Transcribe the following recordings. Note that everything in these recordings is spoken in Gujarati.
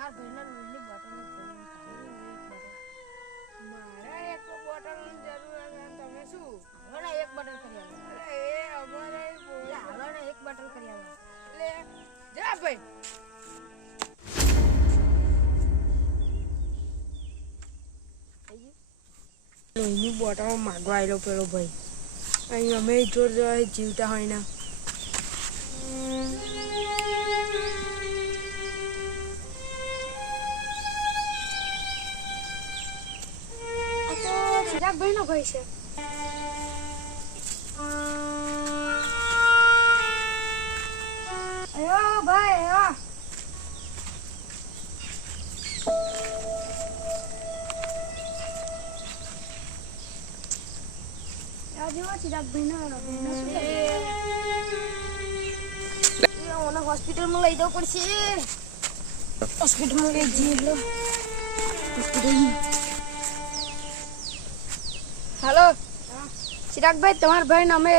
માર ભાઈના લોહીની બોટલની જરૂર મારા એક બોટલની જરૂર છે તમે શું હવે એક બોટલ કરી આલો એ અમારે હવે એક બોટલ કરી આલો લે જા ભાઈ લોહીની બોટલ માગવા આવેલો પેલો ભાઈ અહીં અમે જોર જીવતા હોય ને ચિરાગભાઈ નો ભાઈ છે. અયો ભાઈ અયો જેવો ચિરાગભાઈ નો હોસ્પિટલમાં લઈ જવું પડશે. હોસ્પિટલમાં લઈ જઈએ. હેલો ચિરાગભાઈ તમારા ભાઈને અમે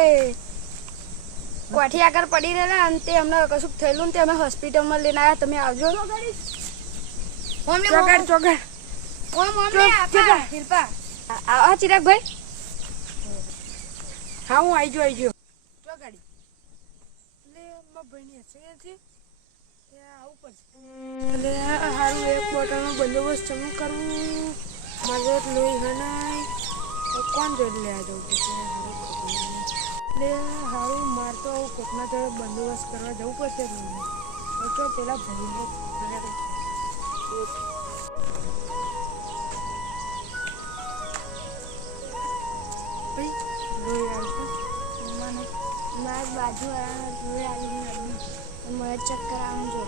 કોઠી આગળ પડી રહેલા અને તે અમને કશું થયેલું ને તે અમે હોસ્પિટલમાં લઈને આવ્યા. તમે આવજો. હા ચિરાગભાઈ હા હું આવી ગયો ચો ગાડી એટલે મારા ભાઈની હશે આવું પડશે એટલે સારું એક બોટલનો બંદોબસ્ત ચમુ કરવું મારે લોહી હનાય કોણ જોડે લેવા જવું પડશે એટલે સારું મારે તો કોકના જોડે બંદોબસ્ત કરવા જવું પડશે તો પેલા ભાઈને મારી બાજુ મને ચક્કર આમ જો